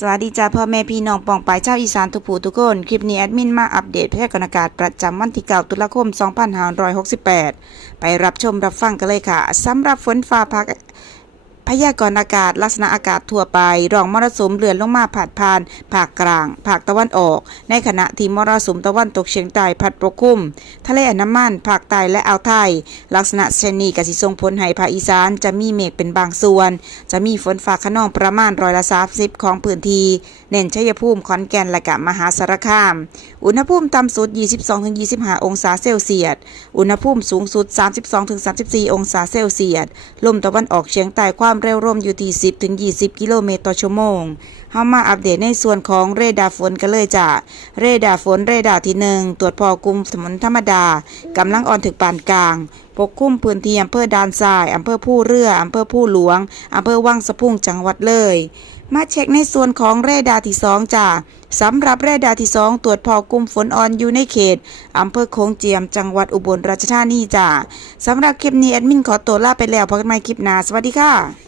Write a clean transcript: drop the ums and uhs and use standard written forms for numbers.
สวัสดีจ้าพ่อแม่พี่น้องปองปายชาวอีสานทุกผู้ทุกคนคลิปนี้แอดมินมาอัปเดตพยากรณ์อากาศประจำวันที่9ตุลาคม2568ไปรับชมรับฟังกันเลยค่ะสำหรับฝนฟ้าพยากรณ์อากาศลักษณะอากาศทั่วไปร่องมรสุมเลื่อนลงมาพาดผ่านภาคกลางภาคตะวันออกในขณะที่มรสุมตะวันตกเฉียงใต้พัดปกคลุมทะเลอันดามันภาคใต้และอ่าวไทยลักษณะเช่นนี้ก็สิส่งผลให้ภาคอีสานจะมีเมฆเป็นบางส่วนจะมีฝนฟ้าคะนองประมาณ30%ของพื้นที่เน้นชัยภูมิขอนแก่นและก็มหาสารคามอุณหภูมิต่ำสุด 22-25 องศาเซลเซียสอุณหภูมิสูงสุด 32-34 องศาเซลเซียสลมตะวันออกเฉียงใต้ความเร็วลมอยู่ที่ 10-20 กิโลเมตรต่อชั่วโมงเฮามาอัปเดตในส่วนของเรดาร์ฝนกันเลยจ้ะเรดาร์ฝนเรดาร์ที่1ตรวจพบกลุ่มฝนธรรมดากำลังอ่อนถึงปานกลางปกคลุมพื้นที่อำเภอด่านทรายอำเภอผู้เรืออำเภอผู้หลวงอำเภอวังสะพุงจังหวัดเลยมาเช็คในส่วนของเรดาร์ที่2จ้ะสำหรับเรดาร์ที่2ตรวจพบกลุ่มฝนอ่อนอยู่ในเขตอำเภอโขงเจียมจังหวัดอุบลราชธานีจ้ะสำหรับคลิปนี้แอดมินขอตัวลาไปแล้วพบกันใหม่คลิปหน้าสวัสดีค่ะ